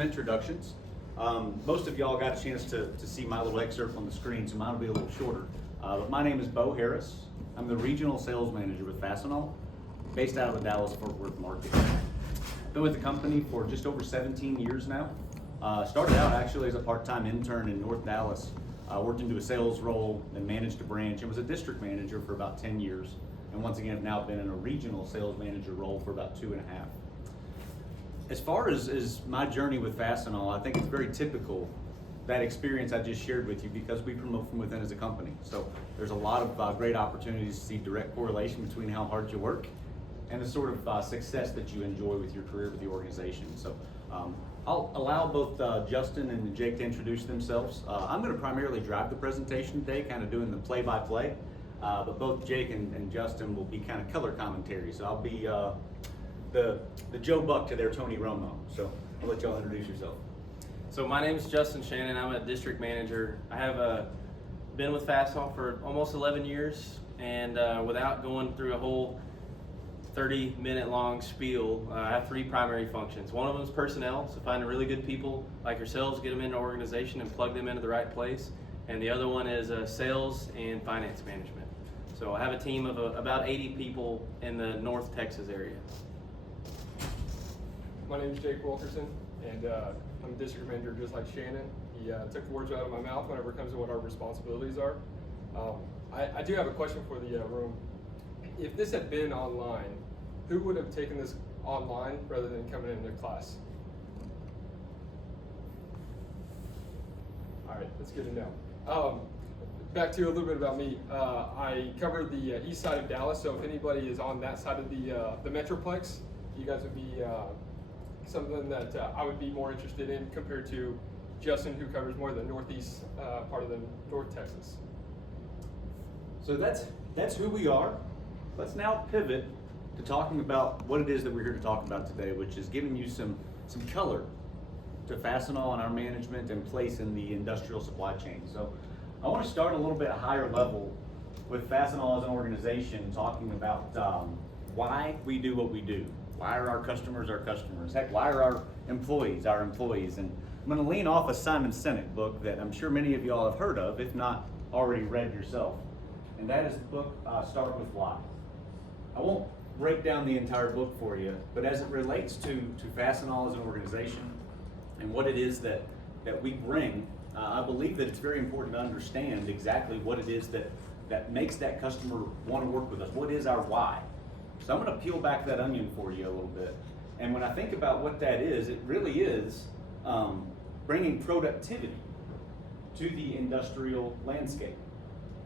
some introductions. Most of y'all got a chance to see my little excerpt on the screen, so mine will be a little shorter. But my name is Bo Harris. I'm the Regional Sales Manager with Fastenal, based out of the Dallas-Fort Worth market. I've been with the company for just over 17 years now. Started out actually as a part-time intern in North Dallas, worked into a sales role and managed a branch and was a district manager for about 10 years. And once again, have now been in a regional sales manager role for about 2.5. As far as my journey with Fastenal, I think it's very typical, that experience I just shared with you, because we promote from within as a company. So there's a lot of great opportunities to see direct correlation between how hard you work and the sort of success that you enjoy with your career with the organization. So I'll allow both Justin and Jake to introduce themselves. I'm going to primarily drive the presentation today, kind of doing the play-by-play, but both Jake and Justin will be kind of color commentary. So I'll be the Joe Buck to their Tony Romo. So I'll let y'all introduce yourself. So my name is Justin Shannon. I'm a district manager. I have been with Fastenal for almost 11 years, and without going through a whole 30-minute long spiel, I have 3 primary functions. One of them is personnel, so finding really good people like yourselves, get them into an organization and plug them into the right place. And the other one is sales and finance management. So I have a team of about 80 people in the North Texas area. My name is Jake Wilkerson, and I'm a district manager just like Shannon. He took the words out of my mouth whenever it comes to what our responsibilities are. I do have a question for the room. If this had been online, who would have taken this online rather than coming into class? All right, that's good to know. Back to a little bit about me. I cover the east side of Dallas, so if anybody is on that side of the Metroplex, you guys would be something that I would be more interested in compared to Justin, who covers more of the northeast part of the North Texas. So that's who we are. Let's now pivot to talking about what it is that we're here to talk about today, which is giving you some color to Fastenal and our management and place in the industrial supply chain. So I want to start a little bit higher level with Fastenal as an organization, talking about why we do what we do. Why are our customers our customers? Heck, why are our employees our employees? And I'm going to lean off a Simon Sinek book that I'm sure many of y'all have heard of, if not already read yourself. And that is the book, Start With Why. I won't break down the entire book for you, but as it relates to Fastenal as an organization and what it is that we bring, I believe that it's very important to understand exactly what it is that makes that customer want to work with us. What is our why? So I'm going to peel back that onion for you a little bit. And when I think about what that is, it really is bringing productivity to the industrial landscape.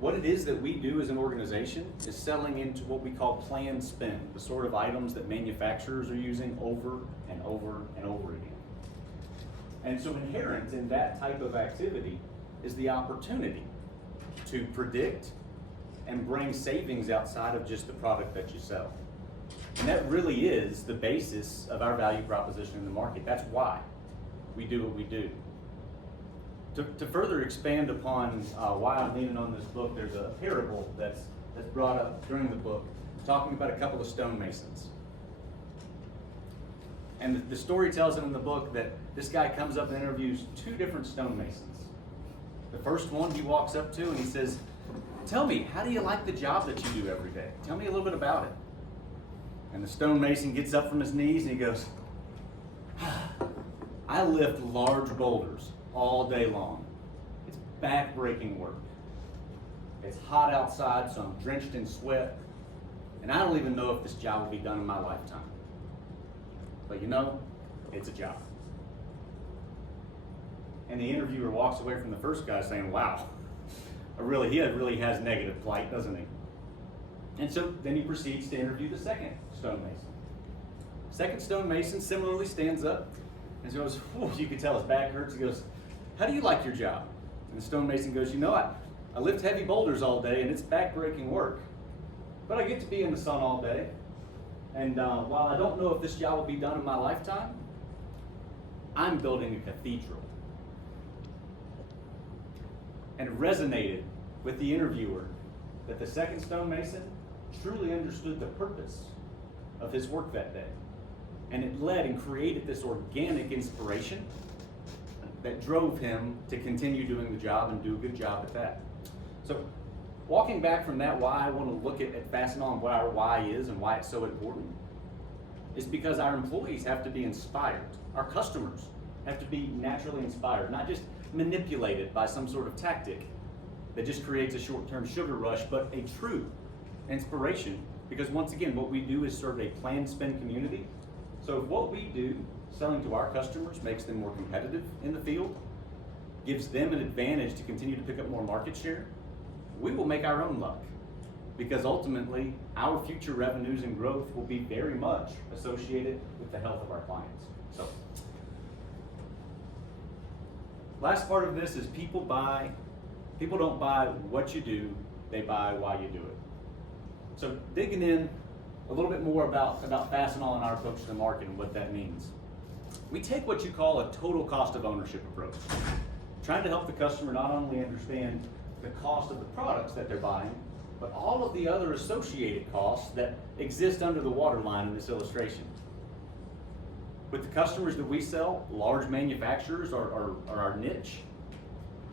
What it is that we do as an organization is selling into what we call planned spend, the sort of items that manufacturers are using over and over and over again. And so inherent in that type of activity is the opportunity to predict and bring savings outside of just the product that you sell. And that really is the basis of our value proposition in the market. That's why we do what we do. To further expand upon why I'm leaning on this book, there's a parable that's brought up during the book, talking about a couple of stonemasons. And the story tells it in the book that this guy comes up and interviews 2 different stonemasons. The first one he walks up to and he says, "Tell me, how do you like the job that you do every day? Tell me a little bit about it." And the stonemason gets up from his knees and he goes, "I lift large boulders all day long. It's back-breaking work. It's hot outside, so I'm drenched in sweat, and I don't even know if this job will be done in my lifetime. But you know, it's a job." And the interviewer walks away from the first guy saying, "Wow, he really has negative plight, doesn't he?" And so then he proceeds to interview the second stonemason. Second stonemason similarly stands up and goes, you can tell his back hurts. He goes, "How do you like your job?" And the stonemason goes, "You know, I lift heavy boulders all day and it's back-breaking work, but I get to be in the sun all day. And while I don't know if this job will be done in my lifetime, I'm building a cathedral." And it resonated with the interviewer that the second stonemason truly understood the purpose of his work that day. And it led and created this organic inspiration that drove him to continue doing the job and do a good job at that. So walking back from that why, I want to look at Fastenal and what our why is and why it's so important is because our employees have to be inspired. Our customers have to be naturally inspired, not just manipulated by some sort of tactic that just creates a short-term sugar rush, but a true inspiration. Because once again, what we do is serve a planned spend community. So if what we do, selling to our customers, makes them more competitive in the field, gives them an advantage to continue to pick up more market share, we will make our own luck. Because ultimately, our future revenues and growth will be very much associated with the health of our clients. So, last part of this is people don't buy what you do, they buy why you do it. So digging in a little bit more about Fastenal and our approach to the market and what that means. We take what you call a total cost of ownership approach, trying to help the customer not only understand the cost of the products that they're buying, but all of the other associated costs that exist under the waterline in this illustration. With the customers that we sell, large manufacturers are our niche.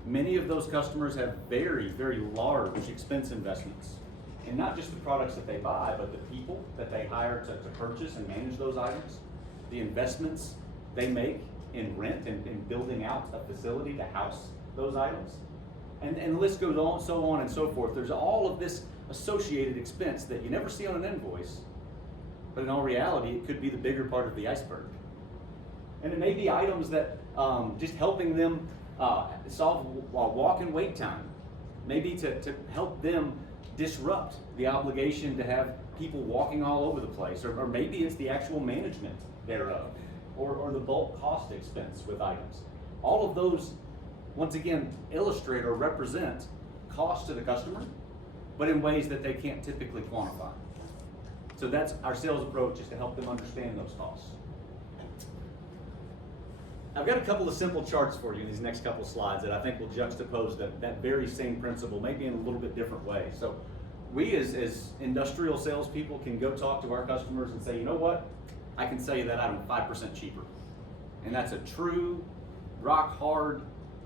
Many of those customers have very, very large expense investments. And not just the products that they buy, but the people that they hire to purchase and manage those items, the investments they make in rent and in building out a facility to house those items. And the list goes on and so forth. There's all of this associated expense that you never see on an invoice, but in all reality, it could be the bigger part of the iceberg. And it may be items that just helping them solve walk and wait time, maybe to help them disrupt the obligation to have people walking all over the place, or maybe it's the actual management thereof, or the bulk cost expense with items. All of those, once again, illustrate or represent cost to the customer, but in ways that they can't typically quantify. So that's our sales approach, is to help them understand those costs. I've got a couple of simple charts for you in these next couple of slides that I think will juxtapose that very same principle, maybe in a little bit different way. So we as industrial salespeople can go talk to our customers and say, you know what, I can sell you that item 5% cheaper. And that's a true, rock hard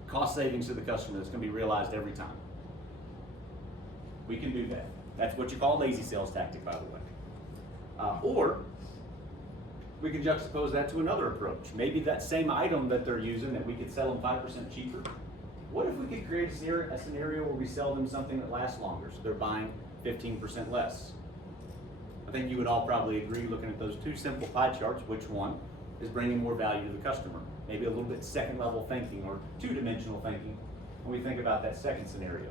cost savings to the customer that's going to be realized every time. We can do that. That's what you call lazy sales tactic, by the way. Or we can juxtapose that to another approach. Maybe that same item that they're using that we could sell them 5% cheaper. What if we could create a scenario where we sell them something that lasts longer, so they're buying 15% less? I think you would all probably agree, looking at those two simple pie charts, which one is bringing more value to the customer. Maybe a little bit second level thinking or two-dimensional thinking when we think about that second scenario.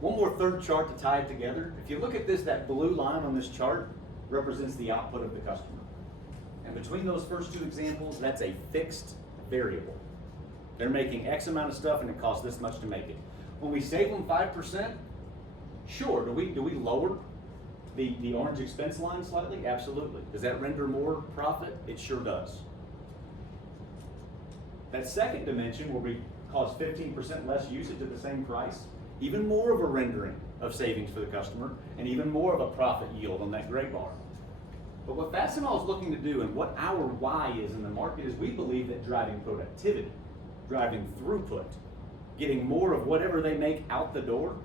One more third chart to tie it together. If you look at this, that blue line on this chart represents the output of the customer. And between those first two examples, that's a fixed variable. They're making X amount of stuff and it costs this much to make it. When we save them 5%, sure, do we lower the orange expense line slightly? Absolutely. Does that render more profit? It sure does. That second dimension where we cause 15% less usage at the same price, even more of a rendering of savings for the customer and even more of a profit yield on that gray bar. But what Fastenal is looking to do and what our why is in the market is we believe that driving productivity, driving throughput, getting more of whatever they make out the door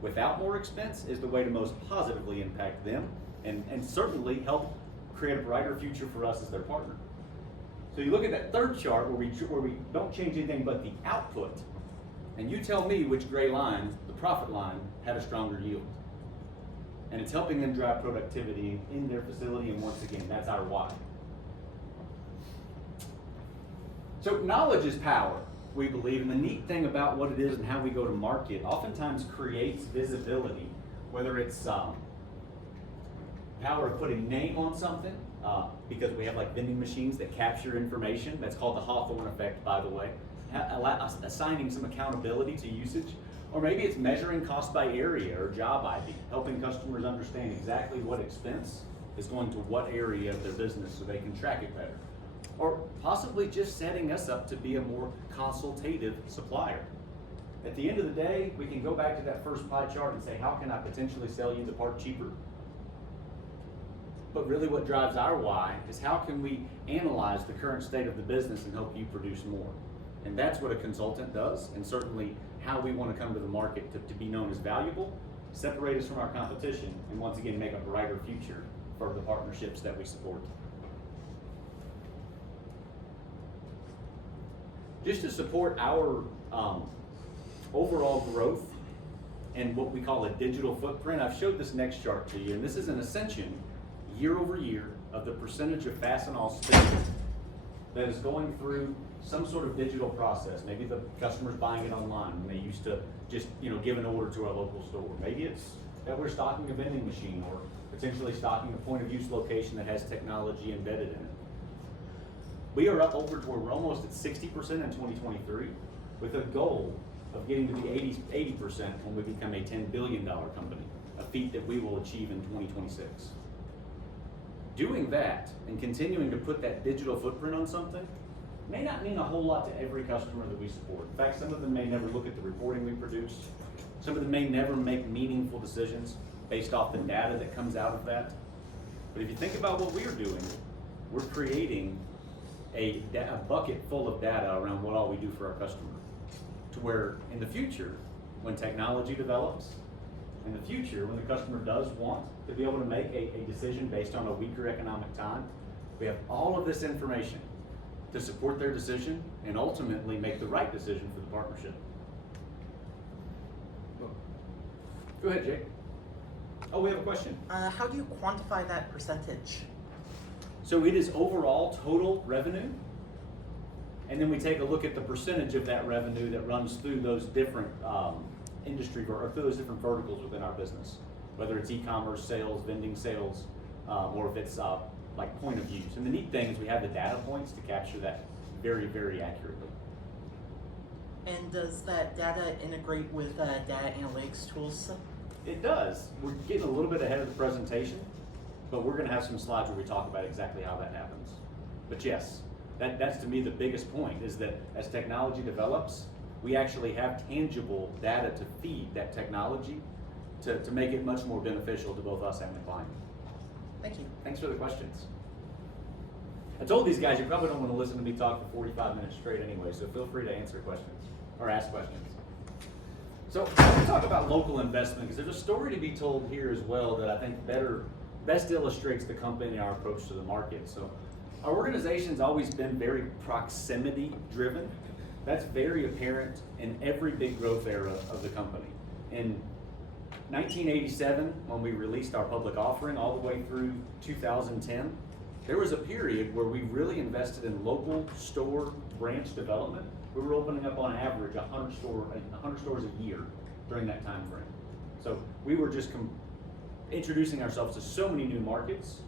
without more expense is the way to most positively impact them and certainly help create a brighter future for us as their partner. So you look at that third chart where we don't change anything but the output, and you tell me which gray line, the profit line, had a stronger yield. And it's helping them drive productivity in their facility, and once again, that's our why. So knowledge is power, we believe, and the neat thing about what it is and how we go to market oftentimes creates visibility, whether it's power of putting name on something, because we have like vending machines that capture information. That's called the Hawthorne effect, by the way. Assigning some accountability to usage, or maybe it's measuring cost by area or job ID, helping customers understand exactly what expense is going to what area of their business so they can track it better, or possibly just setting us up to be a more consultative supplier. At the end of the day, we can go back to that first pie chart and say, how can I potentially sell you the part cheaper? But really what drives our why is how can we analyze the current state of the business and help you produce more? And that's what a consultant does, and certainly how we want to come to the market to be known as valuable, separate us from our competition, and once again make a brighter future for the partnerships that we support. Just to support our overall growth and what we call a digital footprint, I've showed this next chart to you, and this is an ascension year over year of the percentage of Fastenal spend that is going through some sort of digital process. Maybe the customer's buying it online when they used to just give an order to a local store. Maybe it's that we're stocking a vending machine or potentially stocking a point of use location that has technology embedded in it. We are up over to where we're almost at 60% in 2023 with a goal of getting to be 80% when we become a $10 billion company, a feat that we will achieve in 2026. Doing that and continuing to put that digital footprint on something may not mean a whole lot to every customer that we support. In fact, some of them may never look at the reporting we produce. Some of them may never make meaningful decisions based off the data that comes out of that. But if you think about what we're doing, we're creating a bucket full of data around what all we do for our customer. To where in the future, when technology develops, in the future, when the customer does want to be able to make a decision based on a weaker economic time, we have all of this information to support their decision and ultimately make the right decision for the partnership. Go ahead, Jake. Oh, we have a question. How do you quantify that percentage? So it is overall total revenue, and then we take a look at the percentage of that revenue that runs through those different industry or through those different verticals within our business, whether it's e-commerce sales, vending sales, or if it's like point of use. And the neat thing is we have the data points to capture that very, very accurately. And does that data integrate with data analytics tools? It does. We're getting a little bit ahead of the presentation, but we're going to have some slides where we talk about exactly how that happens. But yes, that's to me the biggest point, is that as technology develops, we actually have tangible data to feed that technology to make it much more beneficial to both us and the client. Thank you. Thanks for the questions. I told these guys you probably don't want to listen to me talk for 45 minutes straight anyway, so feel free to answer questions or ask questions. So let's talk about local investment, because there's a story to be told here as well that I think best illustrates the company and our approach to the market. So our organization's always been very proximity driven. That's very apparent in every big growth era of the company. In 1987, when we released our public offering all the way through 2010, there was a period where we really invested in local store branch development. We were opening up on average 100 stores a year during that time frame. So we were just introducing ourselves to so many new markets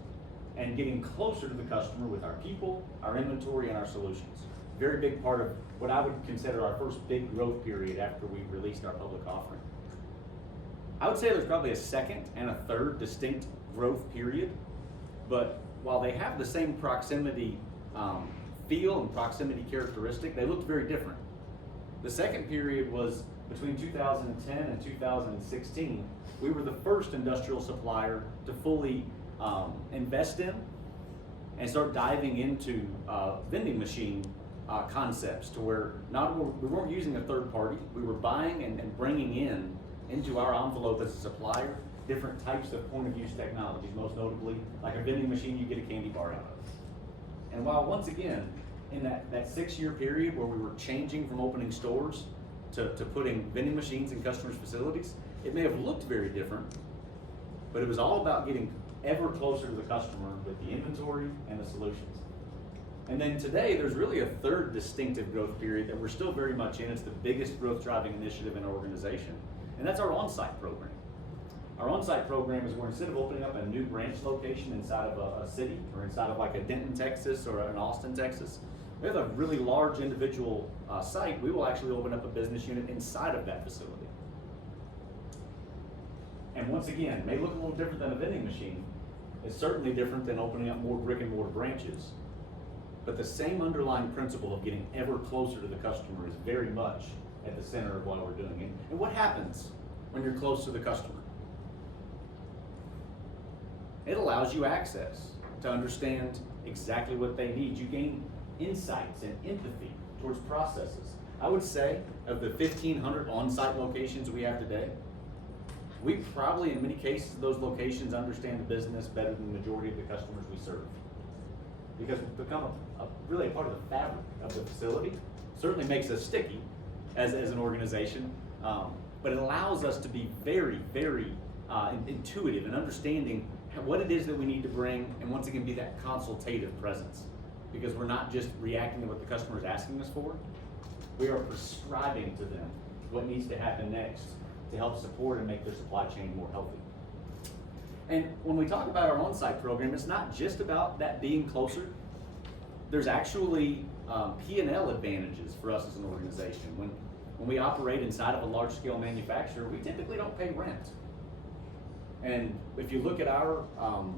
and getting closer to the customer with our people, our inventory, and our solutions. Very big part of what I would consider our first big growth period after we released our public offering. I would say there's probably a second and a third distinct growth period, but while they have the same proximity feel and proximity characteristic, they looked very different. The second period was between 2010 and 2016. We were the first industrial supplier to fully invest in and start diving into vending machine concepts, to where we weren't using a third party. We were buying and bringing into our envelope as a supplier different types of point of use technologies, most notably like a vending machine you get a candy bar out of. And while once again, in that 6-year period where we were changing from opening stores to putting vending machines in customers' facilities, it may have looked very different, but it was all about getting ever closer to the customer with the inventory and the solutions. And then today, there's really a third distinctive growth period that we're still very much in. It's the biggest growth driving initiative in our organization, and that's our on-site program. Our on-site program is where instead of opening up a new branch location inside of a city or inside of like a Denton, Texas or an Austin, Texas, we have a really large individual site. We will actually open up a business unit inside of that facility. And once again, it may look a little different than a vending machine. It's certainly different than opening up more brick and mortar branches. But the same underlying principle of getting ever closer to the customer is very much at the center of what we're doing. And what happens when you're close to the customer? It allows you access to understand exactly what they need. You gain insights and empathy towards processes. I would say of the 1,500 on-site locations we have today, we probably, in many cases, those locations understand the business better than the majority of the customers we serve. Because we've become really a part of the fabric of the facility. Certainly makes us sticky as an organization, but it allows us to be very, very intuitive in understanding what it is that we need to bring, and once again, be that consultative presence. Because we're not just reacting to what the customer is asking us for, we are prescribing to them what needs to happen next to help support and make their supply chain more healthy. And when we talk about our on-site program, it's not just about that being closer. There's actually P&L advantages for us as an organization. When we operate inside of a large-scale manufacturer, we typically don't pay rent. And if you look at our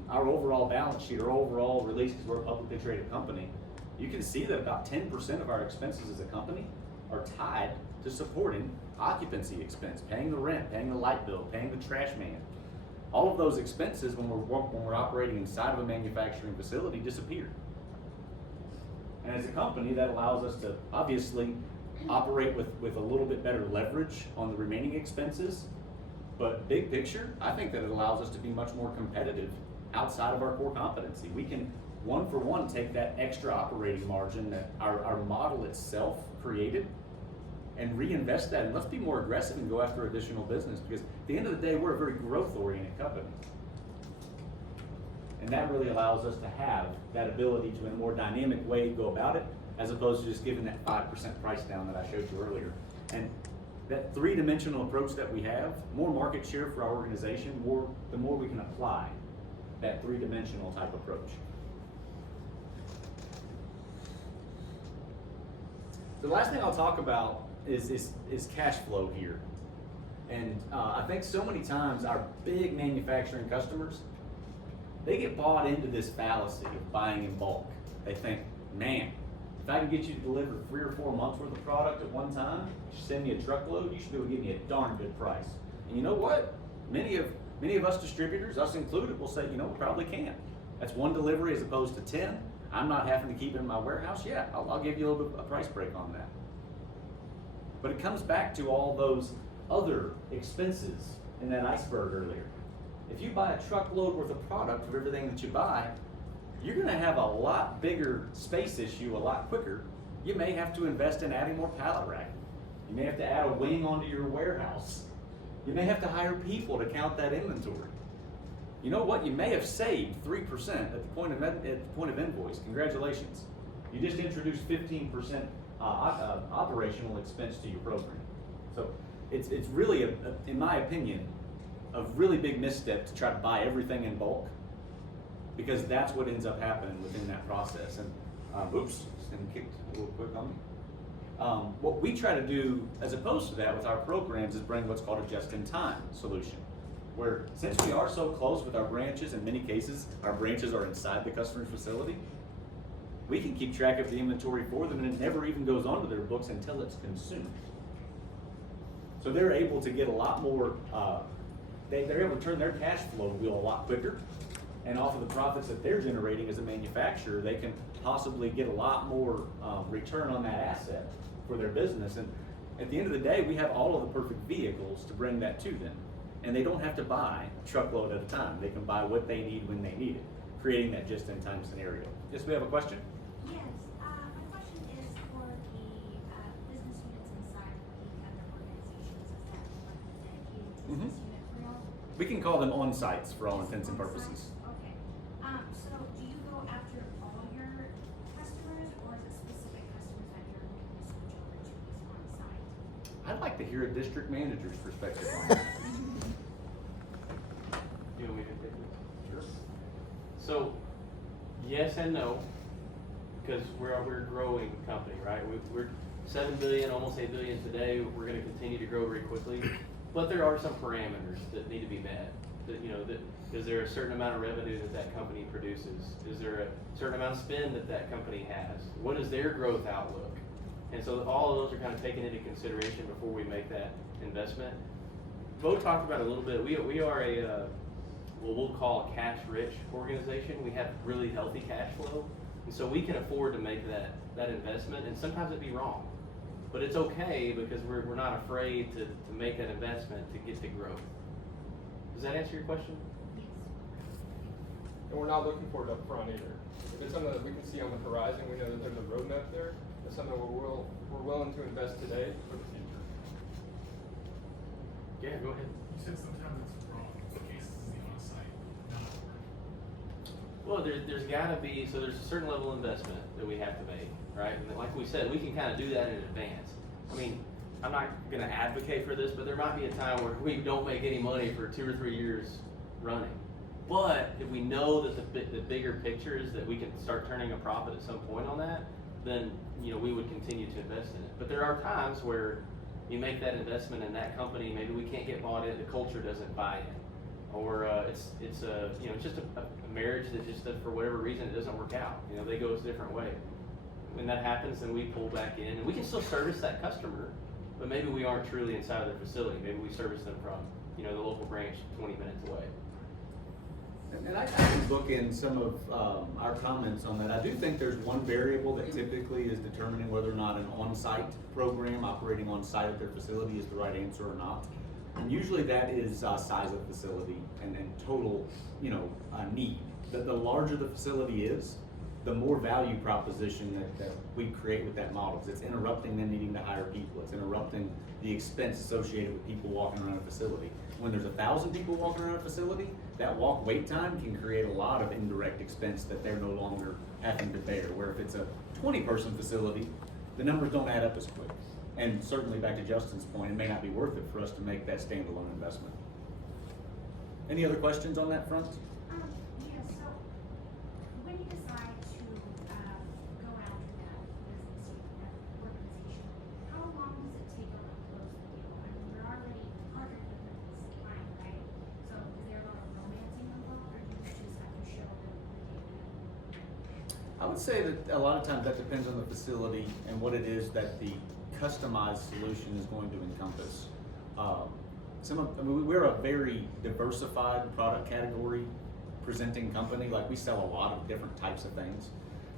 overall balance sheet, our overall release, because we're a publicly traded company, you can see that about 10% of our expenses as a company are tied to supporting occupancy expense, paying the rent, paying the light bill, paying the trash man. All of those expenses when we're operating inside of a manufacturing facility disappear. And as a company, that allows us to obviously operate with a little bit better leverage on the remaining expenses. But big picture, I think that it allows us to be much more competitive outside of our core competency. We can one for one take that extra operating margin that our model itself created and reinvest that, and let's be more aggressive and go after additional business, because at the end of the day, we're a very growth-oriented company. And that really allows us to have that ability to, in a more dynamic way, go about it, as opposed to just giving that 5% price down that I showed you earlier. And that three-dimensional approach that we have, more market share for our organization, the more we can apply that three-dimensional type approach. The last thing I'll talk about is cash flow here. And I think so many times our big manufacturing customers, they get bought into this fallacy of buying in bulk. They think, man, if I can get you to deliver 3 or 4 months worth of product at one time, you send me a truckload, you should be able to give me a darn good price. And you know what? Many of us distributors, us included, will say, you know, we probably can. That's one delivery as opposed to 10. I'm not having to keep it in my warehouse. Yeah, I'll give you a little bit of a price break on that. But it comes back to all those other expenses in that iceberg earlier. If you buy a truckload worth of product of everything that you buy, you're gonna have a lot bigger space issue a lot quicker. You may have to invest in adding more pallet racking. You may have to add a wing onto your warehouse. You may have to hire people to count that inventory. You know what? You may have saved 3% at the point of invoice. Congratulations. You just introduced 15% operational expense to your program. So it's really, in my opinion, a really big misstep to try to buy everything in bulk, because that's what ends up happening within that process. And oops, and kicked a little quick on me. What we try to do, as opposed to that with our programs, is bring what's called a just-in-time solution, where since we are so close with our branches, in many cases our branches are inside the customer's facility, we can keep track of the inventory for them, and it never even goes onto their books until it's consumed. So they're able to get a lot more, they're able to turn their cash flow wheel a lot quicker, and off of the profits that they're generating as a manufacturer, they can possibly get a lot more return on that asset for their business. And at the end of the day, we have all of the perfect vehicles to bring that to them. And they don't have to buy a truckload at a time. They can buy what they need when they need it, creating that just-in-time scenario. Yes, we have a question? Yes, my question is for the business units inside the other organizations. Is that like a dedicated business unit for y'all? We can call them on-sites for all intents and purposes. Okay. So do you go after all your customers, or is it specific customers that you're looking to switch over to these on-site? I'd like to hear a district manager's perspective on that. You want me to take it? Sure. So, yes and no, because we're a growing company, right? We're 7 billion, almost 8 billion today. We're going to continue to grow very quickly, but there are some parameters that need to be met. Is there a certain amount of revenue that company produces? Is there a certain amount of spend that company has? What is their growth outlook? And so all of those are kind of taken into consideration before we make that investment. Bo talked about it a little bit. what we'll call a cash-rich organization. We have really healthy cash flow, and so we can afford to make that investment, and sometimes it'd be wrong. But it's okay because we're not afraid to make that investment to get to growth. Does that answer your question? Yes. And we're not looking for it up front either. If it's something that we can see on the horizon, we know that there's a roadmap there, it's something we're willing to invest today for the future. Yeah, go ahead. You said sometimes it's wrong. What cases is the on-site not working? Well, there's got to be, so there's a certain level of investment that we have to make, right? And like we said, we can kind of do that in advance. I mean, I'm not going to advocate for this, but there might be a time where we don't make any money for 2 or 3 years running. But if we know that the bigger picture is that we can start turning a profit at some point on that, then we would continue to invest in it. But there are times where you make that investment in that company, maybe we can't get bought in, the culture doesn't buy in, or it's just a marriage that just for whatever reason it doesn't work out. They go a different way. When that happens, then we pull back in, and we can still service that customer, but maybe we aren't truly inside of their facility. Maybe we service them from the local branch 20 minutes away. And I can book in some of our comments on that. I do think there's one variable that typically is determining whether or not an on-site program operating on-site at their facility is the right answer or not. And usually that is size of facility and total, need. The larger the facility is, the more value proposition that we create with that model. It's interrupting them needing to hire people. It's interrupting the expense associated with people walking around a facility. When there's 1,000 people walking around a facility, that walk wait time can create a lot of indirect expense that they're no longer having to bear. Where if it's a 20-person facility, the numbers don't add up as quick. And certainly back to Justin's point, it may not be worth it for us to make that standalone investment. Any other questions on that front? Yeah, so when you decide to go after that business unit, that organization, how long does it take to close the deal? I mean, we're already partnered with them this time, right? So is there a lot of romancing involved, or do you just have to show them the data? I would say that a lot of times that depends on the facility and what it is that the customized solution is going to encompass. We're a very diversified product category presenting company. Like, we sell a lot of different types of things,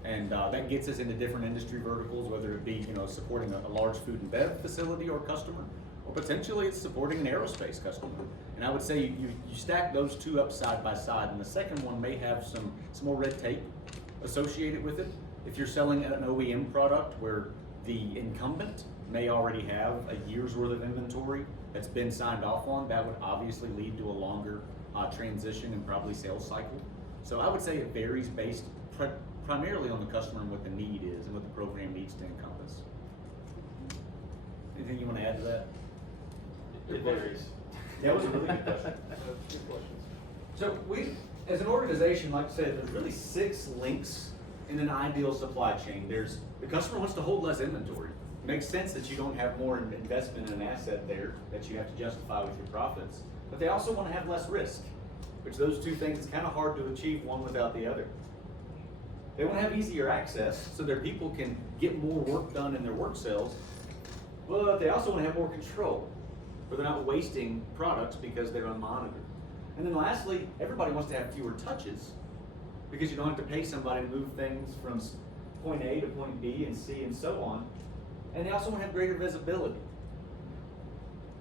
and that gets us into different industry verticals, whether it be supporting a large food and bev facility or customer, or potentially it's supporting an aerospace customer. And I would say you stack those two up side by side, and the second one may have some more red tape associated with it. If you're selling an OEM product where the incumbent may already have a year's worth of inventory that's been signed off on, that would obviously lead to a longer transition and probably sales cycle. So I would say it varies based primarily on the customer and what the need is and what the program needs to encompass. Anything you want to add to that? It varies. That was a really good question. Good questions. So we, as an organization, like I said, there's really 6 links in an ideal supply chain. There's the customer wants to hold less inventory. It makes sense that you don't have more investment in an asset there that you have to justify with your profits. But they also want to have less risk, which those two things is kind of hard to achieve one without the other. They want to have easier access so their people can get more work done in their work cells, but they also want to have more control, where they're not wasting products because they're unmonitored. And then lastly, everybody wants to have fewer touches because you don't have to pay somebody to move things from point A to point B and C and so on. And they also want to have greater visibility.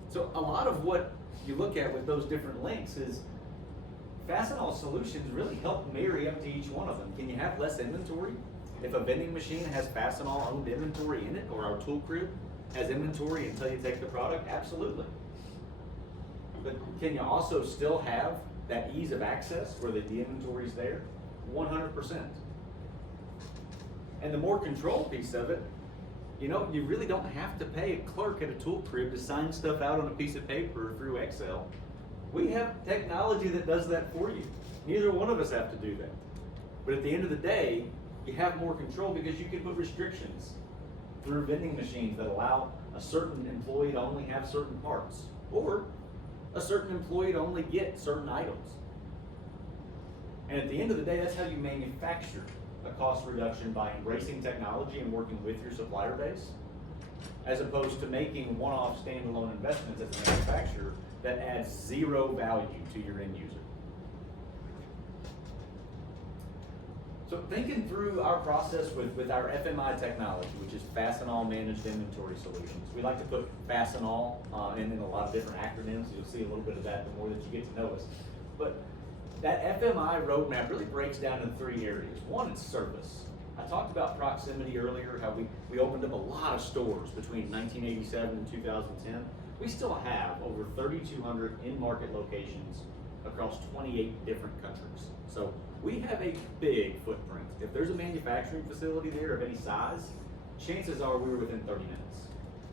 So a lot of what you look at with those different links is Fastenal solutions really help marry up to each one of them. Can you have less inventory? If a vending machine has Fastenal owned inventory in it, or our tool crib has inventory until you take the product, absolutely. But can you also still have that ease of access where the inventory is there? 100%. And the more control piece of it, you really don't have to pay a clerk at a tool crib to sign stuff out on a piece of paper or through Excel. We have technology that does that for you. Neither one of us have to do that. But at the end of the day, you have more control because you can put restrictions through vending machines that allow a certain employee to only have certain parts, or a certain employee to only get certain items. And at the end of the day, that's how you manufacture a cost reduction, by embracing technology and working with your supplier base, as opposed to making one-off standalone investments as a manufacturer that adds zero value to your end user. So thinking through our process with our FMI technology, which is Fastenal Managed Inventory Solutions. We like to put Fastenal in a lot of different acronyms. You'll see a little bit of that the more that you get to know us. But that FMI roadmap really breaks down into 3 areas. One is service. I talked about proximity earlier, how we opened up a lot of stores between 1987 and 2010. We still have over 3,200 in-market locations across 28 different countries. So we have a big footprint. If there's a manufacturing facility there of any size, chances are we were within 30 minutes.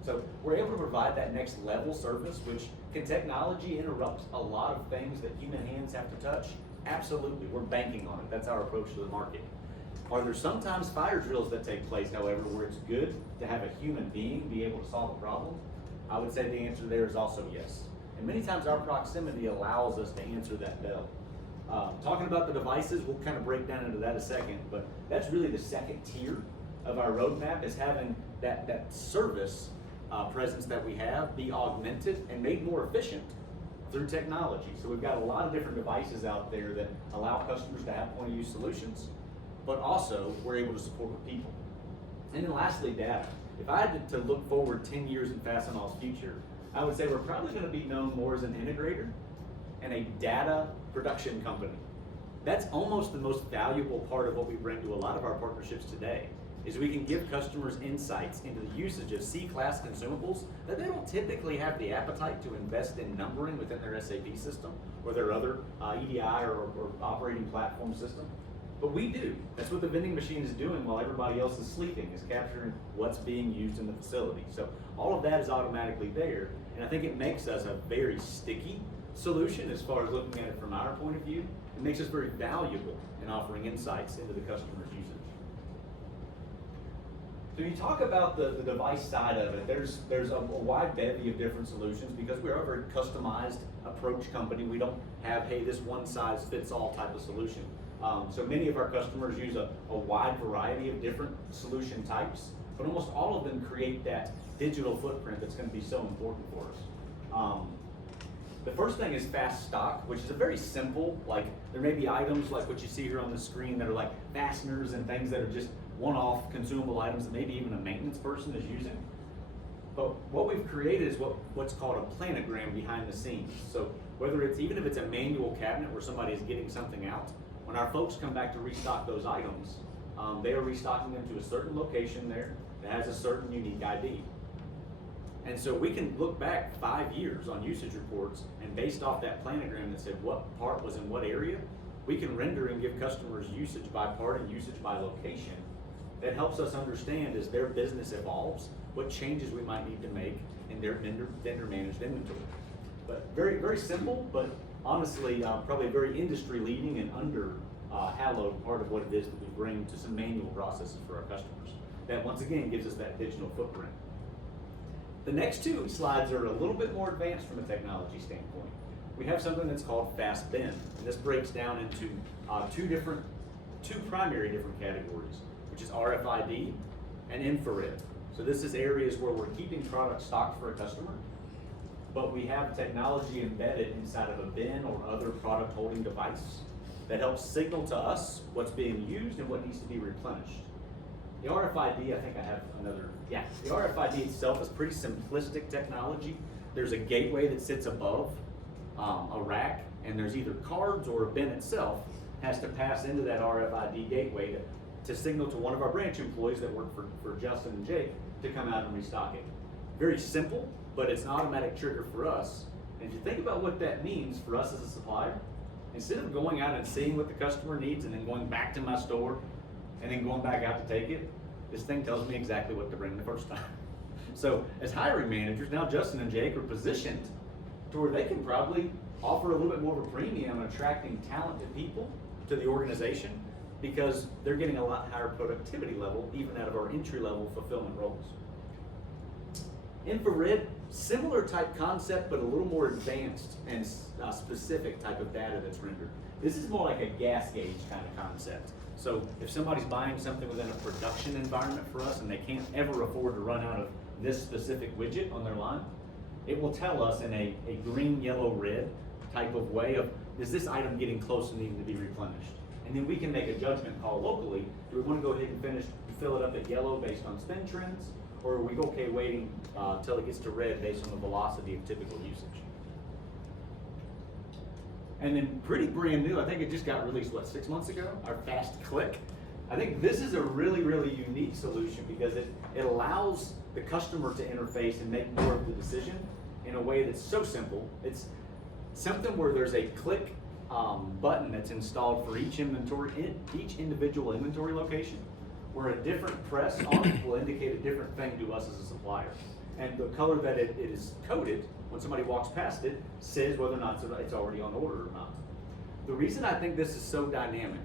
So we're able to provide that next level service, which can technology interrupt a lot of things that human hands have to touch? Absolutely, we're banking on it. That's our approach to the market. Are there sometimes fire drills that take place, however, where it's good to have a human being be able to solve a problem? I would say the answer there is also yes. And many times our proximity allows us to answer that bell. Talking about the devices, we'll kind of break down into that a second, but that's really the second tier of our roadmap, is having that service presence that we have be augmented and made more efficient through technology. So we've got a lot of different devices out there that allow customers to have point-of-use solutions, but also we're able to support with people. And then lastly, data. If I had to look forward 10 years in Fastenal's future, I would say we're probably going to be known more as an integrator and a data production company. That's almost the most valuable part of what we bring to a lot of our partnerships today, is we can give customers insights into the usage of C-class consumables that they don't typically have the appetite to invest in numbering within their SAP system or their other EDI or operating platform system. But we do. That's what the vending machine is doing while everybody else is sleeping, is capturing what's being used in the facility. So all of that is automatically there, and I think it makes us a very sticky solution as far as looking at it from our point of view. It makes us very valuable in offering insights into the customer's usage. So you talk about the device side of it, there's a wide bevy of different solutions because we are a very customized approach company. We don't have, hey, this one size fits all type of solution. So many of our customers use a wide variety of different solution types, but almost all of them create that digital footprint that's going to be so important for us. The first thing is fast stock, which is a very simple, like there may be items like what you see here on the screen that are like fasteners and things that are just one-off consumable items that maybe even a maintenance person is using. But what we've created is what's called a planogram behind the scenes. So whether it's, even if it's a manual cabinet where somebody is getting something out, when our folks come back to restock those items, they are restocking them to a certain location there that has a certain unique ID. And so we can look back 5 years on usage reports, and based off that planogram that said what part was in what area, we can render and give customers usage by part and usage by location. That helps us understand, as their business evolves, what changes we might need to make in their vendor managed inventory. But very, very simple, but honestly, probably very industry leading and hallowed part of what it is that we bring to some manual processes for our customers. That once again gives us that digital footprint. The next two slides are a little bit more advanced from a technology standpoint. We have something that's called Fast Bin, and this breaks down into two primary different categories, which is RFID and infrared. So this is areas where we're keeping product stocked for a customer, but we have technology embedded inside of a bin or other product holding device that helps signal to us what's being used and what needs to be replenished. The RFID, I think I have another, yeah. The RFID itself is pretty simplistic technology. There's a gateway that sits above a rack, and there's either cards or a bin itself has to pass into that RFID gateway to signal to one of our branch employees that work for Justin and Jake to come out and restock it. Very simple, but it's an automatic trigger for us. And if you think about what that means for us as a supplier, instead of going out and seeing what the customer needs and then going back to my store and then going back out to take it, this thing tells me exactly what to bring the first time. So as hiring managers, now Justin and Jake are positioned to where they can probably offer a little bit more of a premium on attracting talented people to the organization because they're getting a lot higher productivity level even out of our entry-level fulfillment roles. Infrared, similar type concept, but a little more advanced and specific type of data that's rendered. This is more like a gas gauge kind of concept. So if somebody's buying something within a production environment for us and they can't ever afford to run out of this specific widget on their line, it will tell us in a green, yellow, red type of way of, is this item getting close to needing to be replenished? And then we can make a judgment call locally. Do we want to go ahead and fill it up at yellow based on spin trends? Or are we okay waiting till it gets to red based on the velocity of typical usage? And then pretty brand new, I think it just got released, what, 6 months ago? Our Fast Click. I think this is a really, really unique solution because it allows the customer to interface and make more of the decision in a way that's so simple. It's something where there's a click button that's installed for each individual inventory location, where a different press on it will indicate a different thing to us as a supplier. And the color that it is coded, when somebody walks past it, says whether or not it's already on order or not. The reason I think this is so dynamic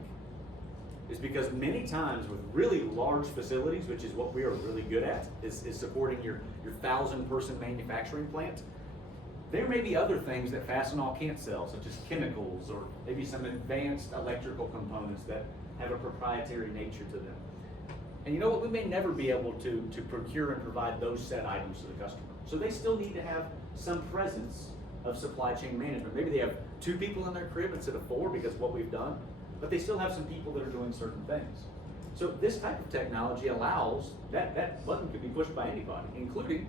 is because many times with really large facilities, which is what we are really good at, is supporting your 1,000-person manufacturing plant, there may be other things that Fastenal can't sell, such as chemicals or maybe some advanced electrical components that have a proprietary nature to them. And you know what, we may never be able to procure and provide those set items to the customer. So they still need to have some presence of supply chain management. Maybe they have 2 people in their crib instead of 4 because of what we've done, but they still have some people that are doing certain things. So this type of technology allows, that button could be pushed by anybody, including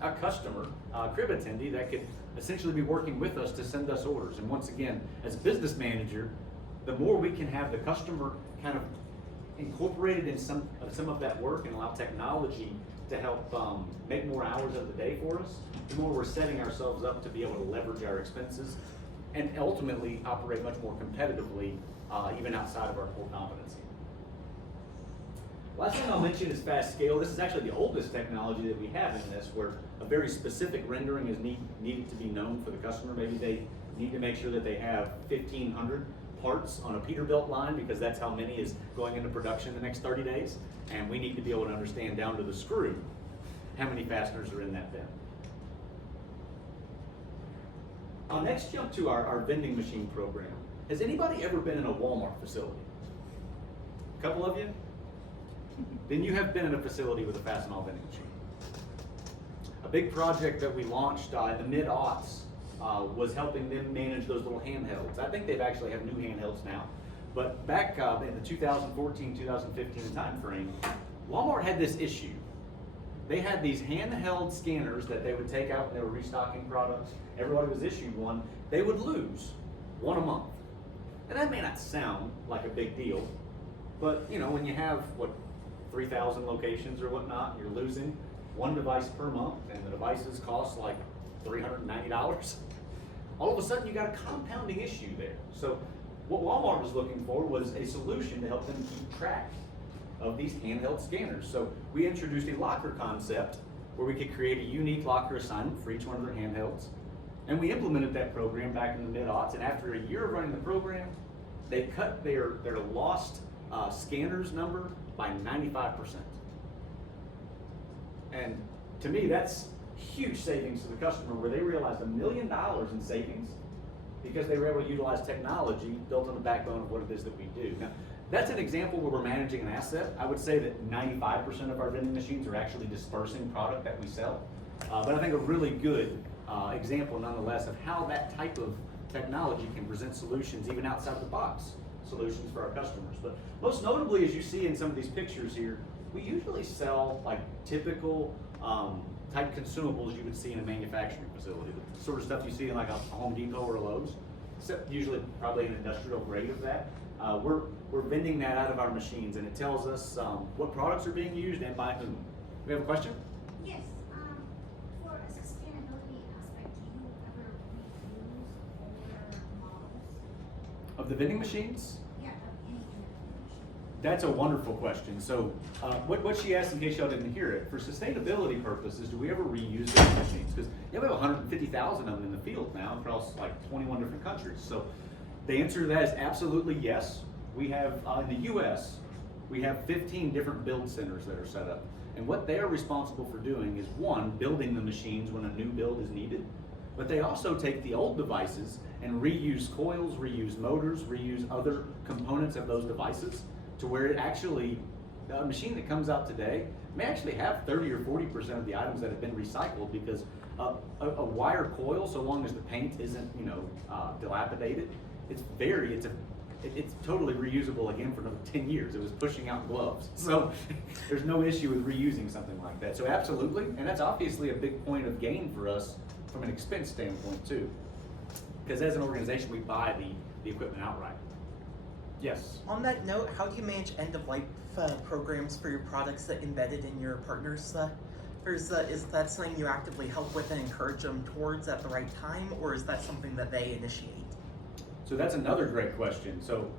a customer, crib attendee that could essentially be working with us to send us orders. And once again, as a business manager, the more we can have the customer kind of incorporated in some of that work and allow technology to help make more hours of the day for us, the more we're setting ourselves up to be able to leverage our expenses and ultimately operate much more competitively even outside of our core competency. Last thing I'll mention is fast scale. This is actually the oldest technology that we have in this, where a very specific rendering is needed to be known for the customer. Maybe they need to make sure that they have 1,500 parts on a Peterbilt line because that's how many is going into production the next 30 days. And we need to be able to understand down to the screw how many fasteners are in that bin. I'll next jump to our vending machine program. Has anybody ever been in a Walmart facility? A couple of you? Then you have been in a facility with a Fastenal vending machine. A big project that we launched in the mid-aughts was helping them manage those little handhelds. I think they've actually have new handhelds now. But back in the 2014-2015 timeframe, Walmart had this issue. They had these handheld scanners that they would take out when they were restocking products. Everybody was issued one. They would lose one a month. And that may not sound like a big deal, but you know, when you have, 3,000 locations or whatnot, you're losing one device per month, and the devices cost like $390. All of a sudden, you got a compounding issue there. So what Walmart was looking for was a solution to help them keep track of these handheld scanners. So we introduced a locker concept where we could create a unique locker assignment for each one of their handhelds. And we implemented that program back in the mid-aughts, and after a year of running the program, they cut their lost scanners number by 95%. And to me, that's huge savings to the customer, where they realized $1 million in savings because they were able to utilize technology built on the backbone of what it is that we do. Now, that's an example where we're managing an asset. I would say that 95% of our vending machines are actually dispersing product that we sell. But I think a really good example nonetheless of how that type of technology can present solutions even outside the box solutions for our customers. But most notably, as you see in some of these pictures here, we usually sell like typical type consumables you would see in a manufacturing facility. The sort of stuff you see in like a Home Depot or a Lowe's, except usually probably an industrial grade of that. We're vending that out of our machines, and it tells us what products are being used and by whom. We have a question? Yes, for a sustainability aspect, do you ever reuse older models? Of the vending machines? Yeah, of any information. That's a wonderful question. So what she asked, in case y'all didn't hear it, for sustainability purposes, do we ever reuse those machines? Because we have 150,000 of them in the field now across like 21 different countries. So the answer to that is absolutely yes. We have, in the US, we have 15 different build centers that are set up. And what they are responsible for doing is, one, building the machines when a new build is needed. But they also take the old devices and reuse coils, reuse motors, reuse other components of those devices to where it actually, a machine that comes out today may actually have 30 or 40% of the items that have been recycled, because a wire coil, so long as the paint isn't, dilapidated, it's a it's totally reusable again for another 10 years. It was pushing out gloves. So there's no issue with reusing something like that. So absolutely, and that's obviously a big point of gain for us from an expense standpoint too. Because as an organization, we buy the equipment outright. Yes? On that note, how do you manage end-of-life programs for your products that embedded in your partners? Or is that something you actively help with and encourage them towards at the right time, or is that something that they initiate? So that's another great question. So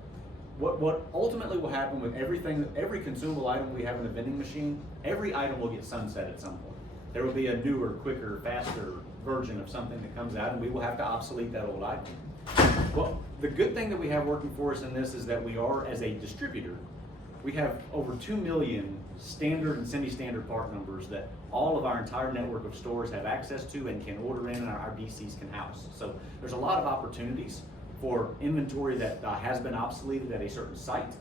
what ultimately will happen with every consumable item we have in the vending machine, every item will get sunset at some point. There will be a newer, quicker, faster version of something that comes out, and we will have to obsolete that old item. Well, the good thing that we have working for us in this is that we are, as a distributor, we have over 2 million standard and semi-standard part numbers that all of our entire network of stores have access to and can order in, and our DCs can house. So there's a lot of opportunities for inventory that has been obsoleted at a certain site,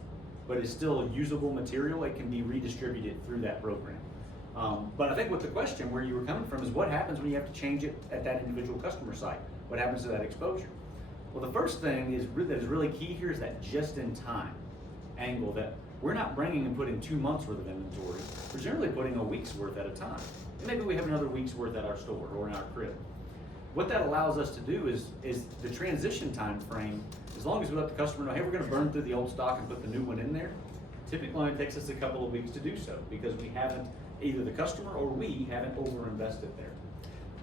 but is still usable material. It can be redistributed through that program. But I think what the question where you were coming from is what happens when you have to change it at that individual customer site? What happens to that exposure? Well, the first thing that is really key here is that just-in-time angle, that we're not bringing and putting 2 months worth of inventory. We're generally putting a week's worth at a time. And maybe we have another week's worth at our store or in our crib. What that allows us to do is the transition time frame, as long as we let the customer know, hey, we're gonna burn through the old stock and put the new one in there, typically it takes us a couple of weeks to do so because we haven't, either the customer or we haven't over-invested there.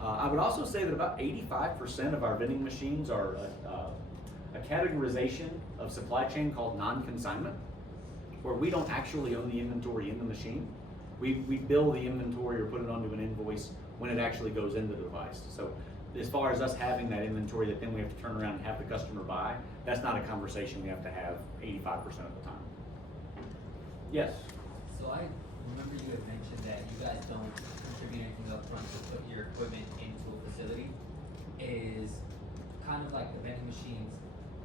I would also say that about 85% of our vending machines are a categorization of supply chain called non-consignment, where we don't actually own the inventory in the machine. We bill the inventory or put it onto an invoice when it actually goes into the device. So as far as us having that inventory that then we have to turn around and have the customer buy, that's not a conversation we have to have 85% of the time. Yes? So I remember you had mentioned that you guys don't contribute anything up front to put your equipment into a facility. Is kind of like the vending machines.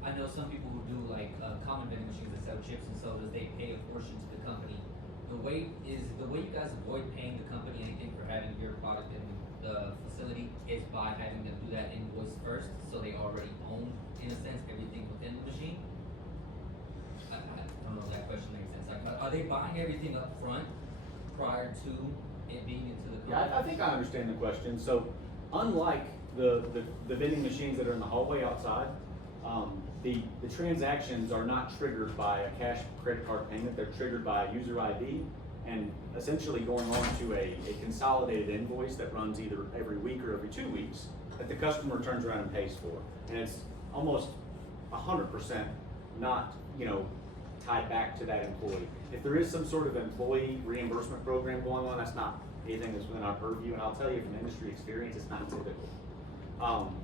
I know some people who do like common vending machines that sell chips and sodas, they pay a portion to the company. The way you guys avoid paying the company anything for having your product in the facility is by having them do that invoice first, so they already own, in a sense, everything within the machine. I don't know if that question makes sense. Like, are they buying everything up front prior to it being into the company? Yeah, I think I understand the question. So unlike the vending machines that are in the hallway outside, the transactions are not triggered by a cash credit card payment. They're triggered by a user ID and essentially going on to a consolidated invoice that runs either every week or every 2 weeks that the customer turns around and pays for. And it's almost 100% not, tied back to that employee. If there is some sort of employee reimbursement program going on, that's not anything that's within our purview. And I'll tell you from industry experience, it's not typical.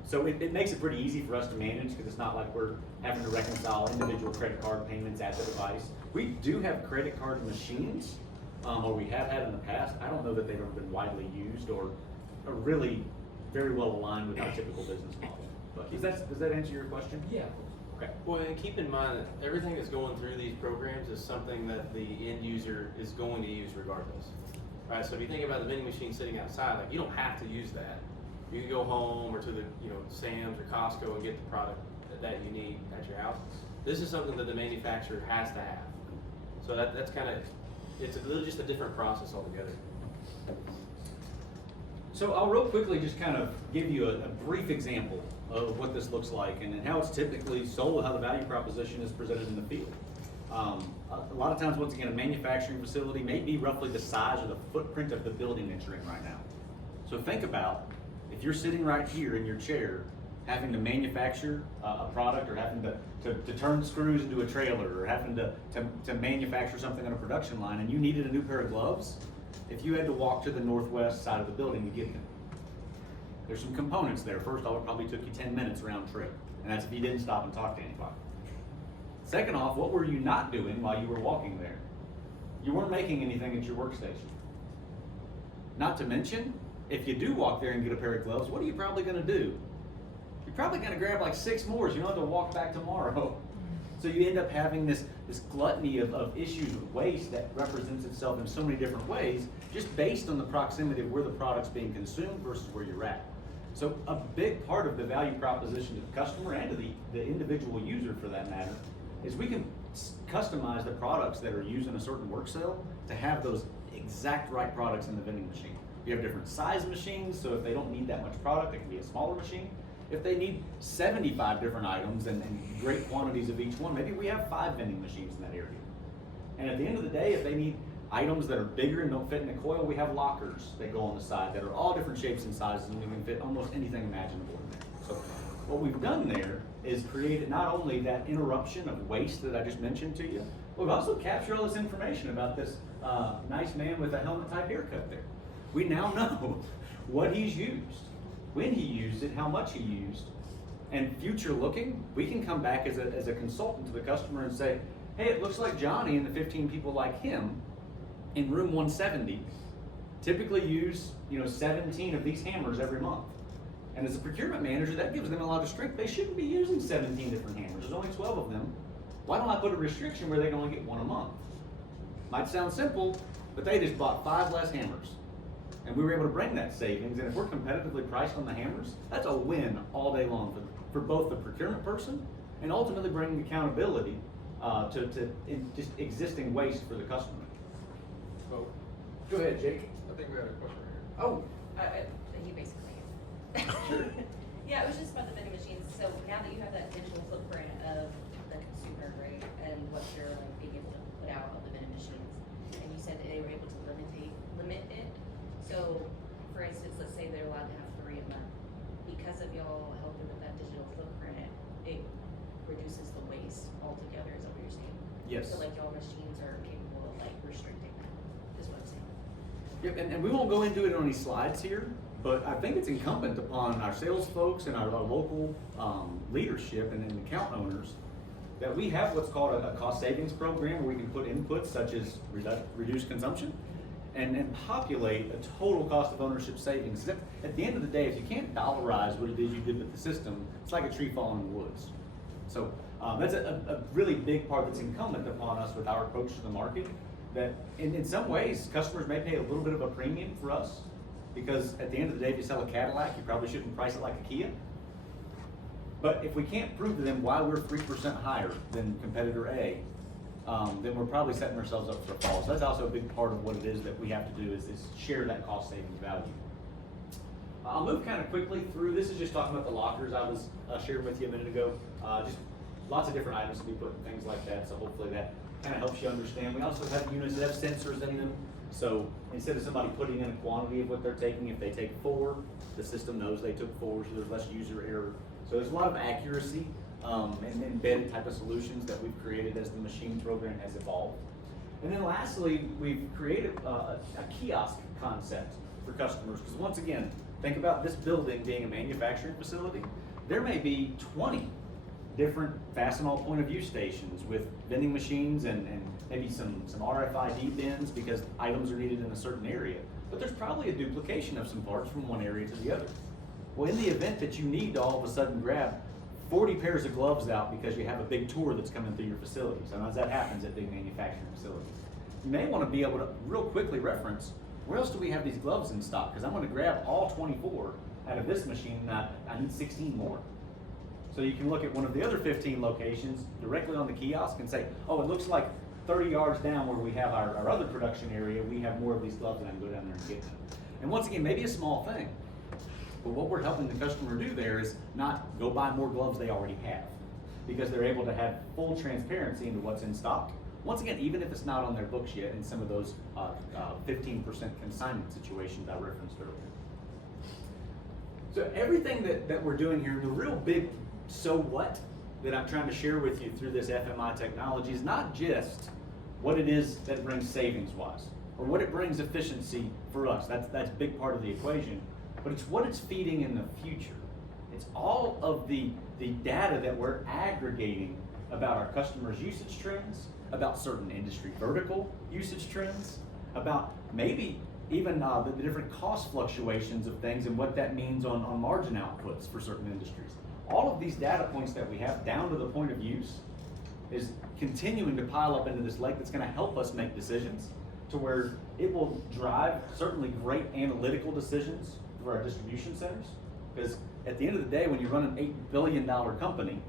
So it makes it pretty easy for us to manage because it's not like we're having to reconcile individual credit card payments at the device. We do have credit card machines, or we have had in the past. I don't know that they've ever been widely used or really very well aligned with our typical business model. But does that answer your question? Yeah. Okay. Well, and keep in mind that everything that's going through these programs is something that the end user is going to use regardless. Right? So if you think about the vending machine sitting outside, like you don't have to use that. You can go home or to the Sam's or Costco and get the product that you need at your house. This is something that the manufacturer has to have. So that's kind of, it's just a different process altogether. So I'll real quickly just kind of give you a brief example of what this looks like and how it's typically sold, how the value proposition is presented in the field. A lot of times, once again, a manufacturing facility may be roughly the size or the footprint of the building that you're in right now. So think about, if you're sitting right here in your chair, having to manufacture a product or having to turn screws into a trailer or having to manufacture something on a production line and you needed a new pair of gloves, if you had to walk to the northwest side of the building to get them. There's some components there. First off, it probably took you 10 minutes round trip, and that's if you didn't stop and talk to anybody. Second off, what were you not doing while you were walking there? You weren't making anything at your workstation. Not to mention, if you do walk there and get a pair of gloves, what are you probably gonna do? You're probably gonna grab like 6 more, so you don't have to walk back tomorrow. So you end up having this gluttony of issues with waste that represents itself in so many different ways, just based on the proximity of where the product's being consumed versus where you're at. So a big part of the value proposition to the customer and to the individual user for that matter is we can customize the products that are used in a certain work cell to have those exact right products in the vending machine. We have different size machines, so if they don't need that much product, it can be a smaller machine. If they need 75 different items and great quantities of each one, maybe we have 5 vending machines in that area. And at the end of the day, if they need items that are bigger and don't fit in a coil, we have lockers that go on the side that are all different shapes and sizes, and we can fit almost anything imaginable in there. So what we've done there is created not only that interruption of waste that I just mentioned to you, but we've also captured all this information about this nice man with a helmet type haircut there. We now know what he's used, when he used it, how much he used, and future looking, we can come back as a consultant to the customer and say, hey, it looks like Johnny and the 15 people like him in room 170 typically use 17 of these hammers every month. And as a procurement manager, that gives them a lot of strength. They shouldn't be using 17 different hammers. There's only 12 of them. Why don't I put a restriction where they can only get 1 a month? Might sound simple, but they just bought 5 less hammers. And we were able to bring that savings. And if we're competitively priced on the hammers, that's a win all day long for both the procurement person and ultimately bringing accountability to just existing waste for the customer. Oh, Go ahead, Jake. I think we had a question right here. Oh, He basically answered. Yeah, it was just about the vending machines. So now that you have that digital footprint of the consumer, right, and what you're like being able to put out of the vending machines, and you said that they were able to limit it. So, for instance, let's say they're allowed to have 3 a month. Because of y'all helping with that digital footprint, it reduces the waste altogether. Is that what you're saying? yes. So like y'all machines are capable of like restricting that. Is what I'm saying. Yep, and we won't go into it on any slides here, but I think it's incumbent upon our sales folks and our local leadership and account owners that we have what's called a cost savings program where we can put inputs such as reduced consumption and populate a total cost of ownership savings. At the end of the day, if you can't dollarize what it is you did with the system, it's like a tree falling in the woods. So that's a really big part that's incumbent upon us with our approach to the market, that in some ways, customers may pay a little bit of a premium for us, because at the end of the day, if you sell a Cadillac, you probably shouldn't price it like a Kia. But if we can't prove to them why we're 3% higher than competitor A, then we're probably setting ourselves up for a fall. So that's also a big part of what it is that we have to do is share that cost savings value. I'll move kind of quickly through. This is just talking about the lockers I was sharing with you a minute ago. Just lots of different items to be put and things like that. So hopefully that kind of helps you understand. We also have units that have sensors in them. So instead of somebody putting in a quantity of what they're taking, if they take 4, the system knows they took 4, so there's less user error. So there's a lot of accuracy and embedded type of solutions that we've created as the machine program has evolved. And then lastly, we've created a kiosk concept for customers, because once again, think about this building being a manufacturing facility. There may be 20 different Fastenal point of view stations with vending machines and maybe some RFID bins because items are needed in a certain area. But there's probably a duplication of some parts from one area to the other. Well, in the event that you need to all of a sudden grab 40 pairs of gloves out because you have a big tour that's coming through your facility. Sometimes that happens at big manufacturing facilities. You may want to be able to real quickly reference, where else do we have these gloves in stock? Because I'm going to grab all 24 out of this machine, and I need 16 more. So you can look at one of the other 15 locations directly on the kiosk and say, oh, it looks like 30 yards down where we have our other production area, we have more of these gloves, and I can go down there and get them. And once again, maybe a small thing, but what we're helping the customer do there is not go buy more gloves they already have, because they're able to have full transparency into what's in stock. Once again, even if it's not on their books yet in some of those 15% consignment situations I referenced earlier. So everything that we're doing here, the real big so what that I'm trying to share with you through this FMI technology is not just what it is that brings savings wise, or what it brings efficiency for us. That's a big part of the equation, but it's what it's feeding in the future. It's all of the data that we're aggregating about our customers' usage trends, about certain industry vertical usage trends, about maybe even the different cost fluctuations of things and what that means on margin outputs for certain industries. All of these data points that we have down to the point of use is continuing to pile up into this lake that's going to help us make decisions to where it will drive certainly great analytical decisions for our distribution centers. Because at the end of the day, when you run an $8 billion company,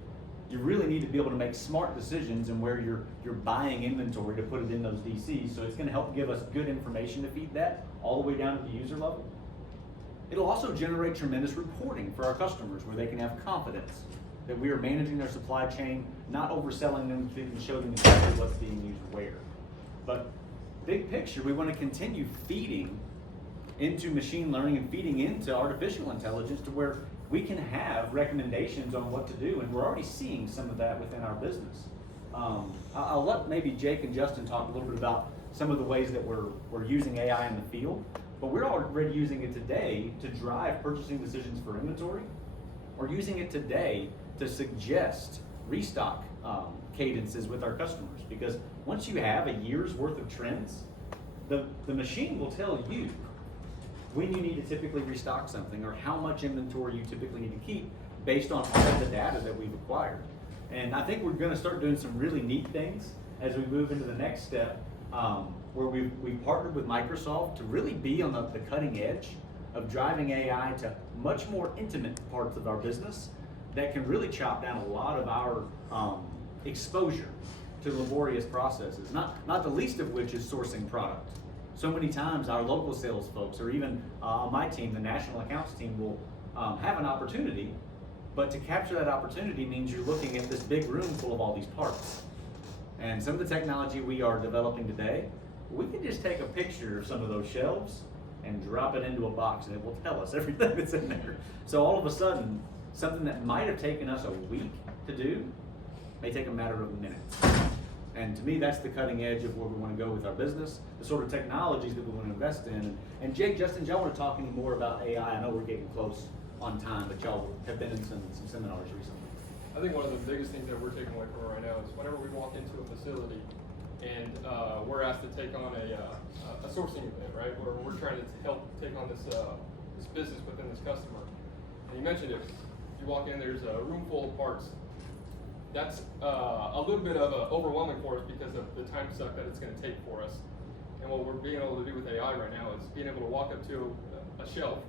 you really need to be able to make smart decisions in where you're buying inventory to put it in those DCs. So it's going to help give us good information to feed that all the way down to the user level. It'll also generate tremendous reporting for our customers where they can have confidence that we are managing their supply chain, not overselling them and show them exactly what's being used where. But big picture, we want to continue feeding into machine learning and feeding into artificial intelligence to where we can have recommendations on what to do, and we're already seeing some of that within our business. I'll let maybe Jake and Justin talk a little bit about some of the ways that we're using AI in the field, but we're already using it today to drive purchasing decisions for inventory, or using it today to suggest restock cadences with our customers. Because once you have a year's worth of trends, the machine will tell you when you need to typically restock something or how much inventory you typically need to keep based on all of the data that we've acquired. And I think we're going to start doing some really neat things as we move into the next step, where we've partnered with Microsoft to really be on the cutting edge of driving AI to much more intimate parts of our business that can really chop down a lot of our exposure to laborious processes, not the least of which is sourcing product. So many times our local sales folks, or even my team, the national accounts team, will have an opportunity, but to capture that opportunity means you're looking at this big room full of all these parts. And some of the technology we are developing today, we can just take a picture of some of those shelves and drop it into a box and it will tell us everything that's in there. So all of a sudden, something that might have taken us a week to do may take a matter of minutes. And to me, that's the cutting edge of where we want to go with our business, the sort of technologies that we want to invest in. And Jake, Justin, y'all want to talk any more about AI? I know we're getting close on time, but y'all have been in some seminars recently. I think one of the biggest things that we're taking away from it right now is whenever we walk into a facility and we're asked to take on a sourcing event, right? Where we're trying to help take on this business within this customer. And you mentioned it. You walk in, there's a room full of parts. That's a little bit of overwhelming for us because of the time suck that it's going to take for us. And what we're being able to do with AI right now is being able to walk up to a shelf,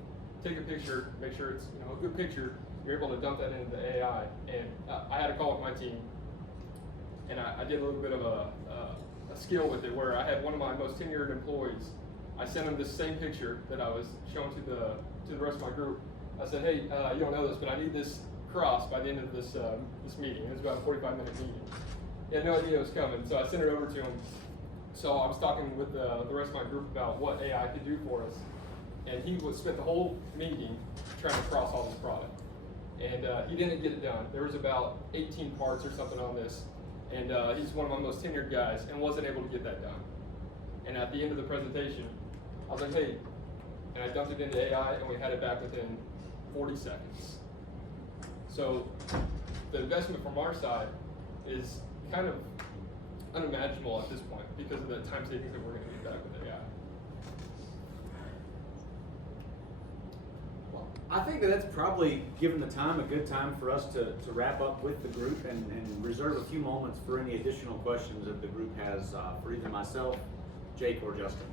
take a picture, make sure it's a good picture. You're able to dump that into the AI. And I had a call with my team, and I did a little bit of a skill with it where I had one of my most tenured employees. I sent him this same picture that I was showing to the rest of my group. I said, hey, you don't know this, but I need this cross by the end of this meeting. It was about a 45-minute meeting. He had no idea it was coming, so I sent it over to him. So I was talking with the rest of my group about what AI could do for us, and he spent the whole meeting trying to cross all this product. And he didn't get it done. There was about 18 parts or something on this, and he's one of my most tenured guys and wasn't able to get that done. And at the end of the presentation, I was like, hey, and I dumped it into AI, and we had it back within 40 seconds. So the investment from our side is kind of unimaginable at this point because of the time savings that we're going to get back with AI. Well, I think that's probably, given the time, a good time for us to wrap up with the group and reserve a few moments for any additional questions that the group has for either myself, Jake, or Justin.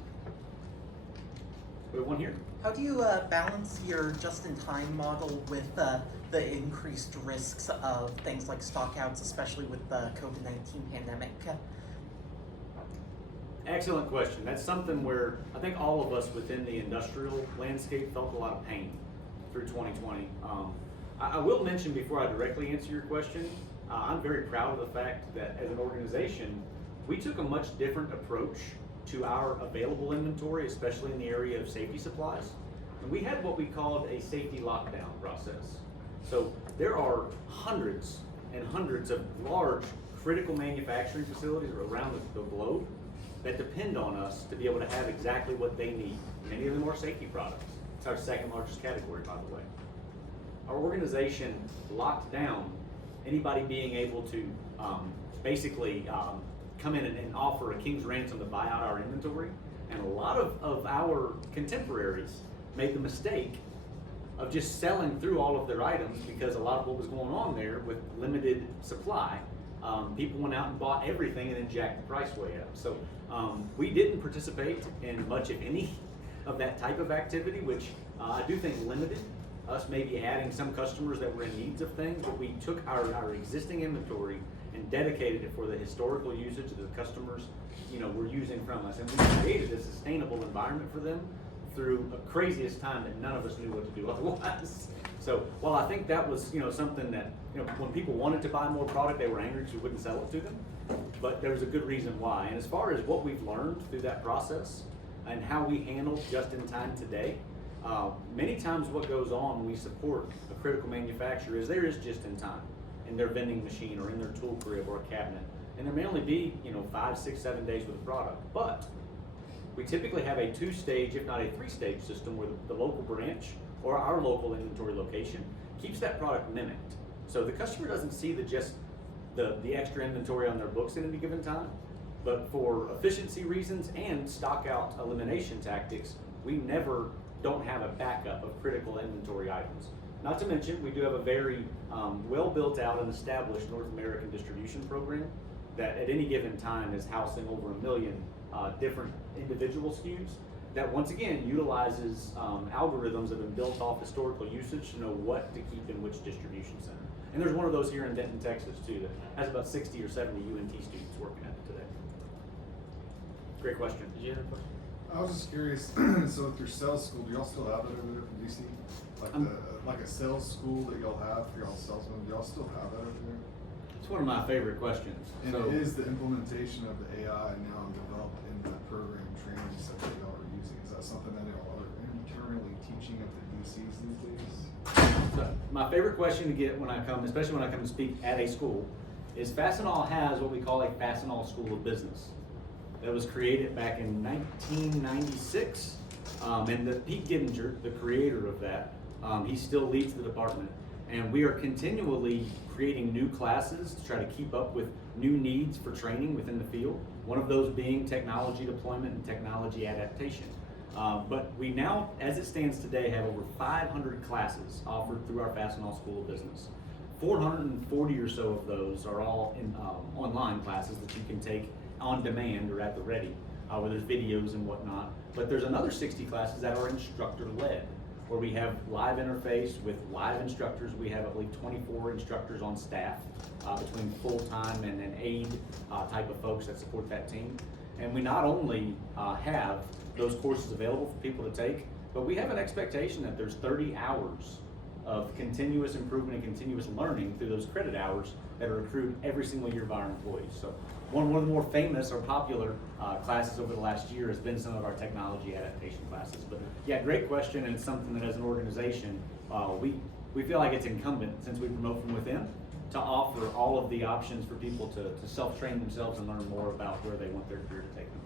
We have one here. How do you balance your just-in-time model with the increased risks of things like stockouts, especially with the COVID-19 pandemic? Excellent question. That's something where I think all of us within the industrial landscape felt a lot of pain through 2020. I will mention before I directly answer your question, I'm very proud of the fact that as an organization, we took a much different approach to our available inventory, especially in the area of safety supplies. And we had what we called a safety lockdown process. So there are hundreds and hundreds of large critical manufacturing facilities around the globe that depend on us to be able to have exactly what they need. Many of them are safety products. It's our second largest category, by the way. Our organization locked down anybody being able to basically come in and offer a king's ransom to buy out our inventory. And a lot of our contemporaries made the mistake of just selling through all of their items because a lot of what was going on there with limited supply, people went out and bought everything and then jacked the price way up. So we didn't participate in much, if any, of that type of activity, which I do think limited us maybe adding some customers that were in needs of things, but we took our existing inventory and dedicated it for the historical usage that the customers, were using from us. And we created a sustainable environment for them through a craziest time that none of us knew what to do otherwise. So while I think that was, something that, when people wanted to buy more product, they were angry because we wouldn't sell it to them. But there was a good reason why. And as far as what we've learned through that process and how we handle just in time today, many times what goes on when we support a critical manufacturer is there is just in time in their vending machine or in their tool crib or a cabinet. And there may only be, 5, 6, 7 days with a product. But we typically have a 2-stage, if not a 3-stage system where the local branch or our local inventory location keeps that product mimicked. So the customer doesn't see the extra inventory on their books at any given time, but for efficiency reasons and stock out elimination tactics, we never don't have a backup of critical inventory items. Not to mention, we do have a very well built out and established North American distribution program that at any given time is housing over 1 million different individual SKUs that once again utilizes algorithms that have been built off historical usage to know what to keep in which distribution center. And there's one of those here in Denton, Texas too, that has about 60 or 70 UNT students working at it today. Great question. Did you have a question? I was just curious, so with your sales school, do y'all still have that over there from DC? Like a sales school that y'all have for y'all salesmen, do y'all still have that over there? It's one of my favorite questions. And So, is the implementation of the AI now developed in that program training set that y'all are using? Is that something that y'all are internally teaching at the DCs these days? so my favorite question to get when I come, especially when I come to speak at a school, is Fastenal has what we call a Fastenal School of Business. That was created back in 1996, and Pete Gittinger, the creator of that, he still leads the department. And we are continually creating new classes to try to keep up with new needs for training within the field. One of those being technology deployment and technology adaptation. But we now, as it stands today, have over 500 classes offered through our Fastenal School of Business. 440 or so of those are all in online classes that you can take on demand or at the ready, where there's videos and whatnot. But there's another 60 classes that are instructor-led, where we have live interface with live instructors. We have, I believe, 24 instructors on staff between full-time and an aide type of folks that support that team. And we not only have those courses available for people to take, but we have an expectation that there's 30 hours of continuous improvement and continuous learning through those credit hours that are accrued every single year by our employees. So one of the more famous or popular classes over the last year has been some of our technology adaptation classes. But yeah, great question, and it's something that as an organization, we feel like it's incumbent, since we promote from within, to offer all of the options for people to self-train themselves and learn more about where they want their career to take them.